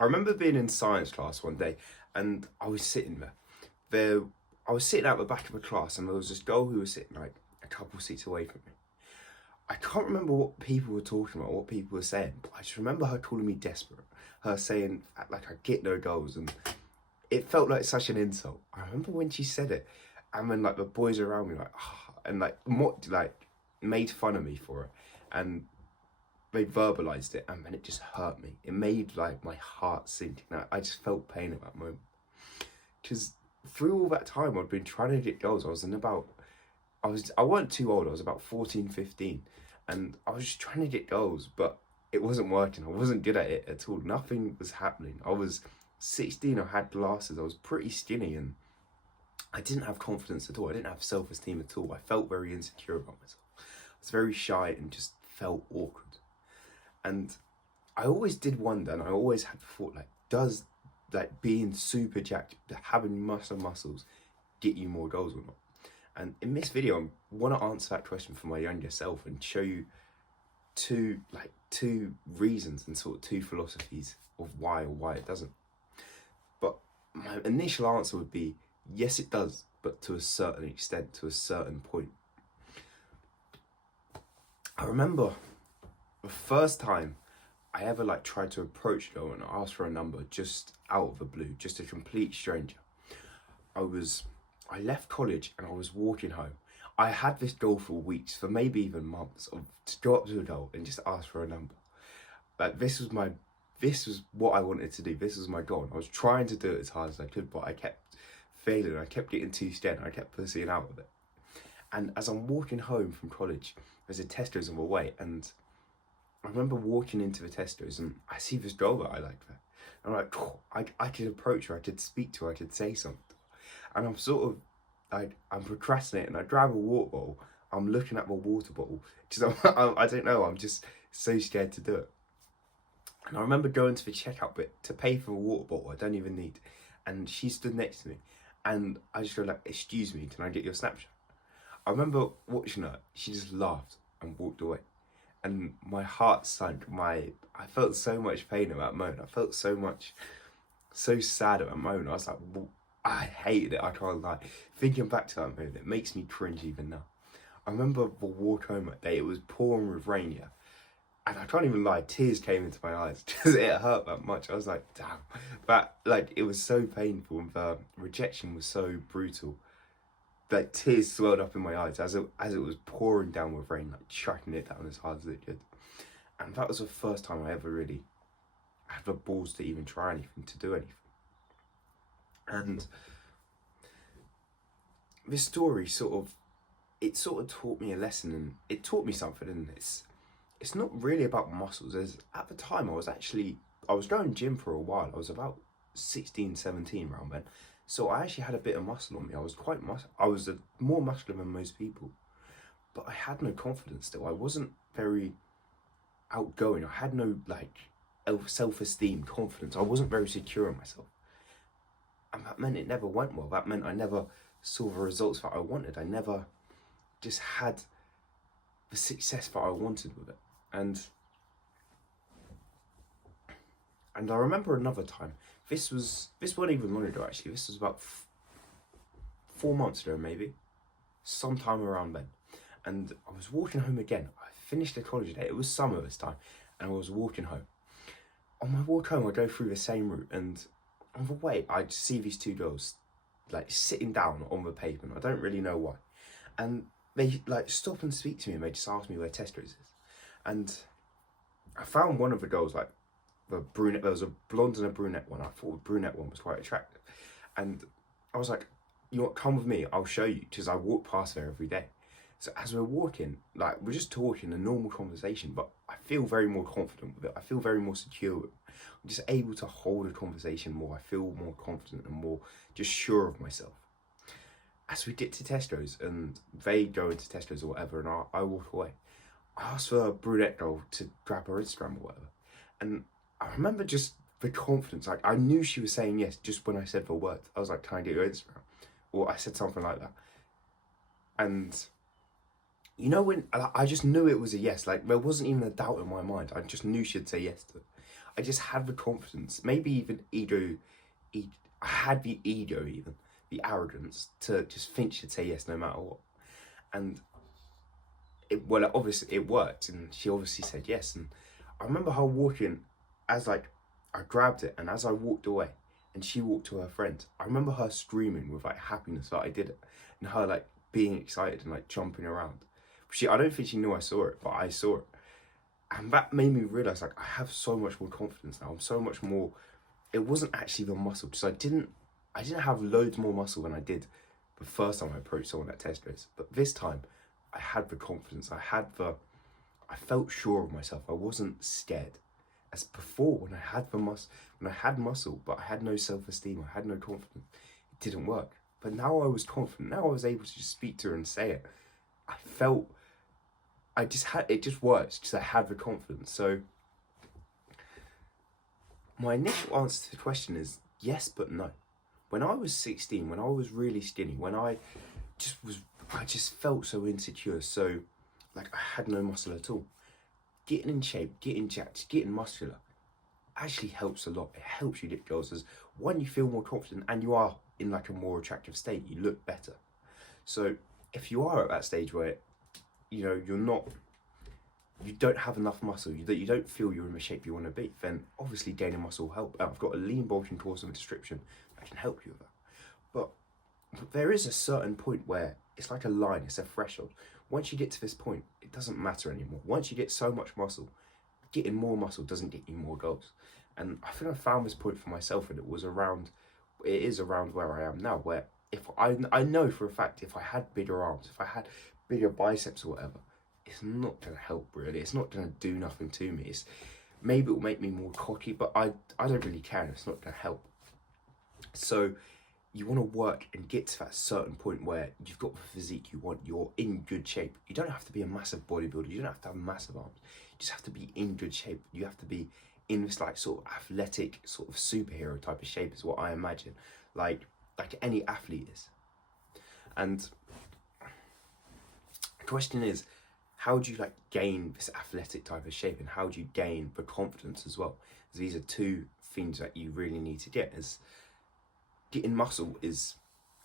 I remember being in science class one day, and I was sitting there. I was sitting at the back of the class, and there was this girl who was sitting like a couple seats away from me. I can't remember what people were talking about, what people were saying, but I just remember her calling me desperate. Her saying like I get no goals, and it felt like such an insult. I remember when she said it, and then like the boys around me like, and like mocked, like made fun of me for it, and they verbalized it, and then it just hurt me. It made like my heart sink. And I just felt pain at that moment because through all that time I'd been trying to get goals. I wasn't too old. I was about 14, 15, and I was just trying to get goals, but it wasn't working. I wasn't good at it at all. Nothing was happening. I was 16. I had glasses. I was pretty skinny, and I didn't have confidence at all. I didn't have self-esteem at all. I felt very insecure about myself. I was very shy and just felt awkward. And I always did wonder, and I always had the thought, like, does like being super jacked, having muscles, get you more goals or not? And in this video, I want to answer that question for my younger self and show you two reasons and sort of two philosophies of why or why it doesn't. But my initial answer would be yes, it does, but to a certain extent, to a certain point. I remember the first time I ever like tried to approach a girl and ask for a number just out of the blue, just a complete stranger. I left college and I was walking home. I had this goal for weeks, for maybe even months, to go up to a girl and just ask for a number. Like this was what I wanted to do. This was my goal. And I was trying to do it as hard as I could, but I kept failing. I kept getting too scared. I kept pussying out with it. And as I'm walking home from college, there's a Tesco's on the way, and I remember walking into the Tesco's and I see this girl that I like there. I'm like, oh, I could approach her, I could speak to her, I could say something. And I'm sort of like, I'm procrastinating. I grab a water bottle, I'm looking at my water bottle, because I don't know, I'm just so scared to do it. And I remember going to the checkout bit to pay for a water bottle I don't even need. And she stood next to me, and I just go like, excuse me, can I get your Snapchat? I remember watching her, she just laughed and walked away. And my heart sunk. I felt so much pain at that moment. I felt so sad at that moment. I was like, well, I hated it. I can't lie. Thinking back to that moment, it makes me cringe even now. I remember the walk home that day. It was pouring with rain, yeah. And I can't even lie, tears came into my eyes because it hurt that much. I was like, damn. But like, it was so painful, and the rejection was so brutal. Like tears swelled up in my eyes as it was pouring down with rain, like tracking it down as hard as it could. And that was the first time I ever really had the balls to even try anything, to do anything. And this story sort of taught me a lesson, and it taught me something. And it's not really about muscles. As at the time I was going gym for a while. I was about 16, 17 around then. So I actually had a bit of muscle on me. I was more muscular than most people, but I had no confidence still. I wasn't very outgoing. I had no like self-esteem, confidence. I wasn't very secure in myself, and that meant it never went well. That meant I never saw the results that I wanted. I never just had the success that I wanted with it. And I remember another time. This wasn't even long ago actually. This was about 4 months ago maybe, sometime around then. And I was walking home again. I finished the college day. It was summer this time, and I was walking home. On my walk home, I go through the same route, and on the way, I just see these two girls like sitting down on the pavement. I don't really know why, and they like stop and speak to me, and they just ask me where Tesco's is. And I found one of the girls, like the brunette. There was a blonde and a brunette one. I thought the brunette one was quite attractive, and I was like, you know what, come with me, I'll show you, because I walk past there every day. So as we're walking, like we're just talking, a normal conversation, but I feel very more confident with it. I feel very more secure with it. I'm just able to hold a conversation more. I feel more confident and more just sure of myself. As we get to Tesco's, and they go into Tesco's or whatever, and I walk away, I asked for a brunette girl to grab her Instagram or whatever. And I remember just the confidence. Like I knew she was saying yes just when I said the words. I was like, can I get your Instagram? Or I said something like that. And you know, when I just knew it was a yes, like there wasn't even a doubt in my mind. I just knew she'd say yes to it. I just had the confidence, maybe even I had the ego, even the arrogance to just think she'd say yes no matter what. And obviously it worked, and she obviously said yes. And I remember her walking, as like I grabbed it, and as I walked away, and she walked to her friend, I remember her screaming with like happiness that I did it, and her like being excited and like jumping around. I don't think she knew I saw it, but I saw it, and that made me realize like I have so much more confidence now. I'm so much more. It wasn't actually the muscle, because I didn't have loads more muscle than I did the first time I approached someone at Tesco's, but this time I had the confidence. I felt sure of myself. I wasn't scared. As before, when I had muscle, but I had no self-esteem, I had no confidence, it didn't work. But now I was confident. Now I was able to just speak to her and say it. It just worked, because I had the confidence. So my initial answer to the question is yes, but no. When I was 16, when I was really skinny, when I just felt so insecure, so like I had no muscle at all. Getting in shape, getting jacked, getting muscular actually helps a lot. It helps you get girls, as one, you feel more confident, and you are in like a more attractive state. You look better. So if you are at that stage where you don't have enough muscle, that you don't feel you're in the shape you want to be, then obviously gaining muscle will help. I've got a lean bulging course in the description that can help you with that. But there is a certain point where it's like a line, it's a threshold. Once you get to this point, it doesn't matter anymore. Once you get so much muscle, getting more muscle doesn't get you more goals. And I think I found this point for myself, and it is around where I am now, where if I know for a fact, if I had bigger arms, if I had bigger biceps or whatever, it's not going to help really. It's not going to do nothing to me. Maybe it will make me more cocky, but I don't really care, and it's not going to help. So you want to work and get to that certain point where you've got the physique you want, you're in good shape. You don't have to be a massive bodybuilder, you don't have to have massive arms, you just have to be in good shape. You have to be in this like sort of athletic, sort of superhero type of shape, is what I imagine, like any athlete is. And the question is, how do you like gain this athletic type of shape, and how do you gain the confidence as well? These are two things that you really need to get. As getting muscle is,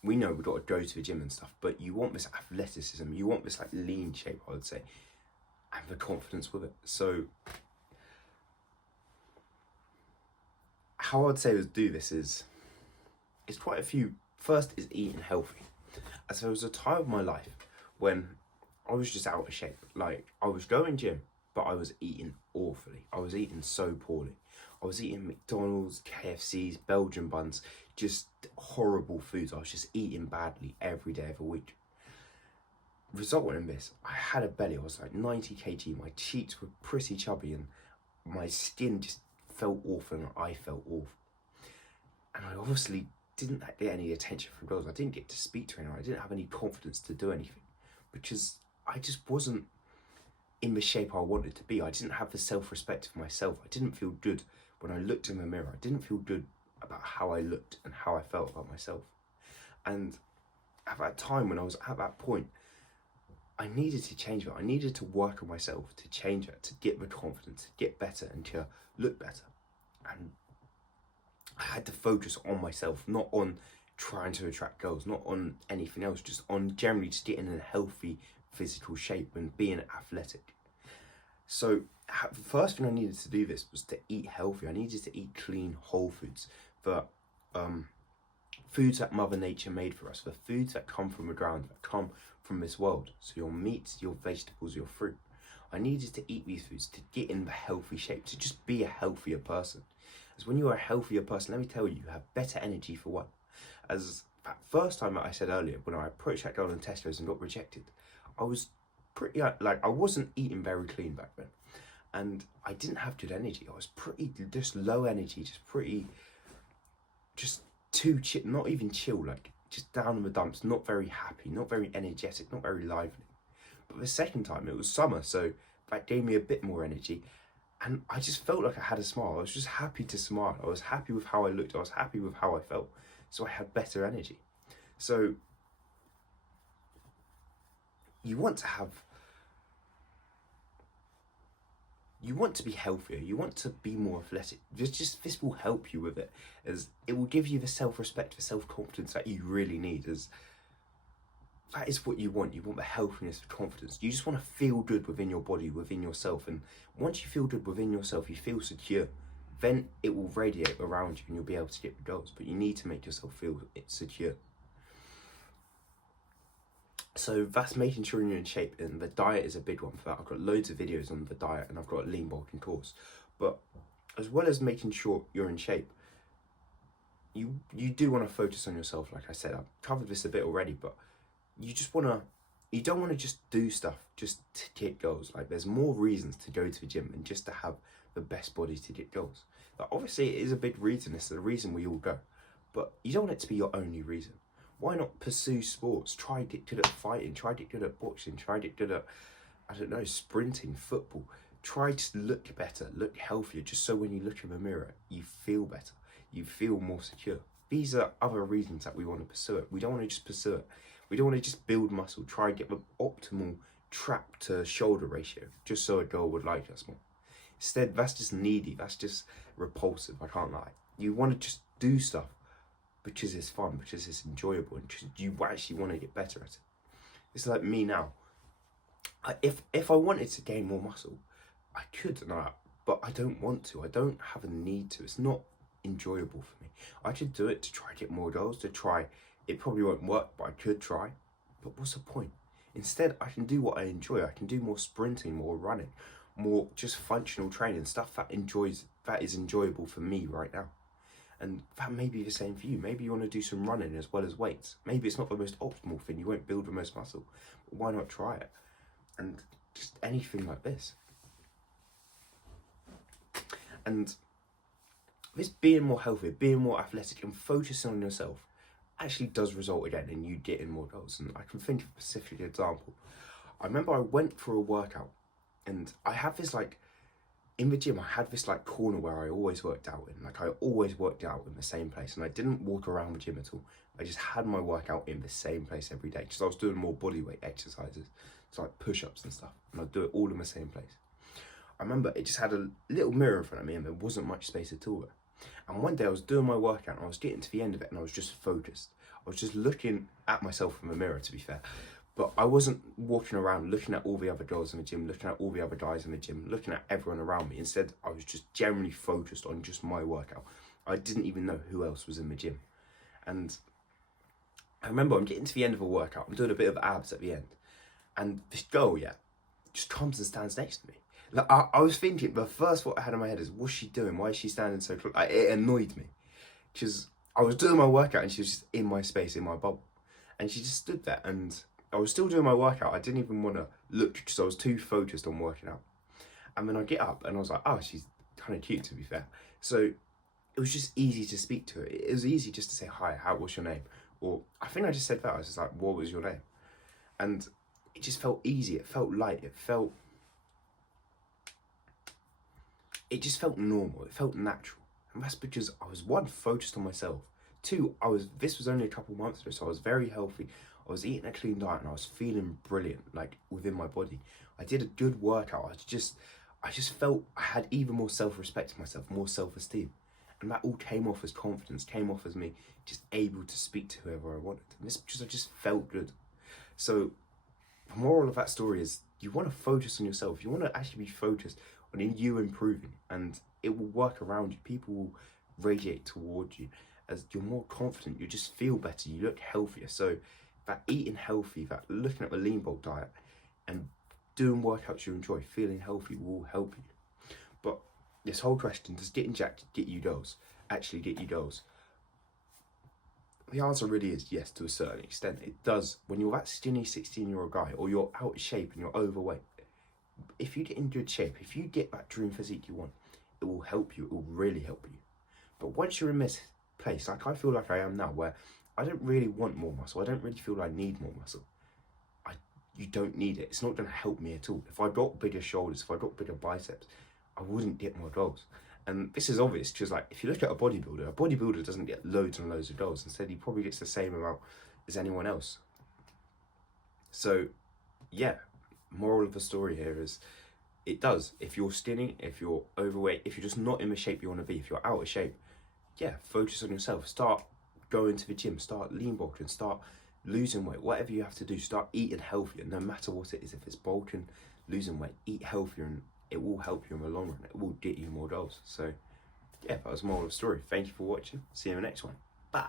we know we've got to go to the gym and stuff, but you want this athleticism, you want this like lean shape, I would say, and the confidence with it. So how I'd say is do this is, it's quite a few. First is eating healthy. As there was a time of my life when I was just out of shape. Like, I was going gym, but I was eating awfully. I was eating so poorly. I was eating McDonald's, KFC's, Belgian buns, just horrible foods. I was just eating badly every day of the week. Resulting in this, I had a belly. I was like 90 kg. My cheeks were pretty chubby, and my skin just felt awful, and I felt awful. And I obviously didn't get any attention from girls. I didn't get to speak to anyone. I didn't have any confidence to do anything, because I just wasn't in the shape I wanted to be. I didn't have the self-respect for myself. I didn't feel good when I looked in the mirror. I didn't feel good about how I looked and how I felt about myself. And at that time, when I was at that point, I needed to change it. I needed to work on myself to change it, to get the confidence, to get better and to look better. And I had to focus on myself, not on trying to attract girls, not on anything else, just on generally just getting in a healthy physical shape and being athletic. So the first thing I needed to do this was to eat healthy. I needed to eat clean, whole foods, the foods that Mother Nature made for us, the foods that come from the ground, that come from this world. So your meats, your vegetables, your fruit. I needed to eat these foods to get in the healthy shape, to just be a healthier person. As when you're a healthier person, let me tell you, you have better energy for one. As that first time that I said earlier, when I approached that girl in Tesco's and got rejected, I was pretty, I wasn't eating very clean back then. And I didn't have good energy. I was pretty, just low energy, just too chill, not even chill, like just down in the dumps, not very happy, not very energetic, not very lively. But the second time, it was summer, so that gave me a bit more energy. And I just felt like I had a smile. I was just happy to smile. I was happy with how I looked. I was happy with how I felt. So I had better energy. So you want to have you want to be healthier, you want to be more athletic. This will help you with it, as it will give you the self-respect, the self-confidence that you really need, as that is what you want. You want the healthiness, the confidence. You just want to feel good within your body, within yourself. And once you feel good within yourself, you feel secure, then it will radiate around you and you'll be able to get your goals. But you need to make yourself feel secure. So that's making sure you're in shape, and the diet is a big one for that. I've got loads of videos on the diet, and I've got a lean bulking course. But as well as making sure you're in shape, you do want to focus on yourself. Like I said, I've covered this a bit already, but you don't want to just do stuff just to get goals. Like, there's more reasons to go to the gym than just to have the best body to get goals. Like, obviously it is a big reason, it's the reason we all go, but you don't want it to be your only reason. Why not pursue sports? Try to get good at fighting, try to get good at boxing, try to get good at, I don't know, sprinting, football. Try to look better, look healthier, just so when you look in the mirror, you feel better, you feel more secure. These are other reasons that we want to pursue it. We don't want to just pursue it. We don't want to just build muscle, try to get the optimal trap to shoulder ratio, just so a girl would like us more. Instead, that's just needy, that's just repulsive, I can't lie. You want to just do stuff because it's fun, because it's enjoyable, and you actually want to get better at it. It's like me now. If I wanted to gain more muscle, I could, but I don't want to. I don't have a need to. It's not enjoyable for me. I could do it to try to get more goals, to try. It probably won't work, but I could try. But what's the point? Instead, I can do what I enjoy. I can do more sprinting, more running, more just functional training, stuff that is enjoyable for me right now. And that may be the same for you. Maybe you want to do some running as well as weights. Maybe it's not the most optimal thing. You won't build the most muscle. But why not try it? And just anything like this. And this being more healthy, being more athletic, and focusing on yourself actually does result again in you getting more goals. And I can think of a specific example. I remember I went for a workout, and I had this, like, in the gym, I had this like corner where I always worked out in. Like, I always worked out in the same place, and I didn't walk around the gym at all. I just had my workout in the same place every day, because I was doing more bodyweight exercises, so like push-ups and stuff, and I'd do it all in the same place. I remember it just had a little mirror in front of me, and there wasn't much space at all there. And one day I was doing my workout, and I was getting to the end of it, and I was just focused. I was just looking at myself in the mirror, to be fair. But I wasn't walking around looking at all the other girls in the gym, looking at all the other guys in the gym, looking at everyone around me. Instead, I was just generally focused on just my workout. I didn't even know who else was in the gym. And I remember I'm getting to the end of a workout. I'm doing a bit of abs at the end. And this girl, just comes and stands next to me. Like, I was thinking, the first thought I had in my head is, what's she doing? Why is she standing so close? It annoyed me. Because I was doing my workout and she was just in my space, in my bubble. And she just stood there, and I was still doing my workout. I didn't even want to look because I was too focused on working out. And then I get up and I was like, oh, she's kind of cute, to be fair. So it was just easy to speak to her. It was easy just to say, hi, what's your name? Or I think I just said that. I was just like, what was your name? And it just felt easy. It felt light. It just felt normal. It felt natural. And that's because I was, one, focused on myself. Two, this was only a couple months ago, so I was very healthy. I was eating a clean diet and I was feeling brilliant, like, within my body. I did a good workout. I just felt I had even more self-respect for myself, more self-esteem. And that all came off as confidence, came off as me just able to speak to whoever I wanted. And this because I just felt good. So the moral of that story is, you want to focus on yourself. You want to actually be focused on you improving, and it will work around you. People will radiate towards you. As you're more confident, you just feel better, you look healthier. So that eating healthy, that looking at the lean bulk diet and doing workouts you enjoy, feeling healthy, will help you. But this whole question, does getting jacked get you goals? Actually get you goals? The answer really is yes, to a certain extent. It does. When you're that skinny 16-year-old guy, or you're out of shape and you're overweight, if you get in good shape, if you get that dream physique you want, it will help you. It will really help you. But once you're in this place, like I feel like I am now, where I don't really want more muscle. I don't really feel I need more muscle. You don't need it. It's not going to help me at all. If I got bigger shoulders, if I got bigger biceps, I wouldn't get more goals. And this is obvious because, like, if you look at a bodybuilder doesn't get loads and loads of goals. Instead, he probably gets the same amount as anyone else. So, yeah, moral of the story here is, it does. If you're skinny, if you're overweight, if you're just not in the shape you want to be, if you're out of shape, yeah, focus on yourself. Start going to the gym, start lean bulking, start losing weight, whatever you have to do, start eating healthier, no matter what it is. If it's bulking, losing weight, eat healthier, and it will help you in the long run. It will get you more goals. So yeah, that was the moral of the story. Thank you for watching. See you in the next one. Bye.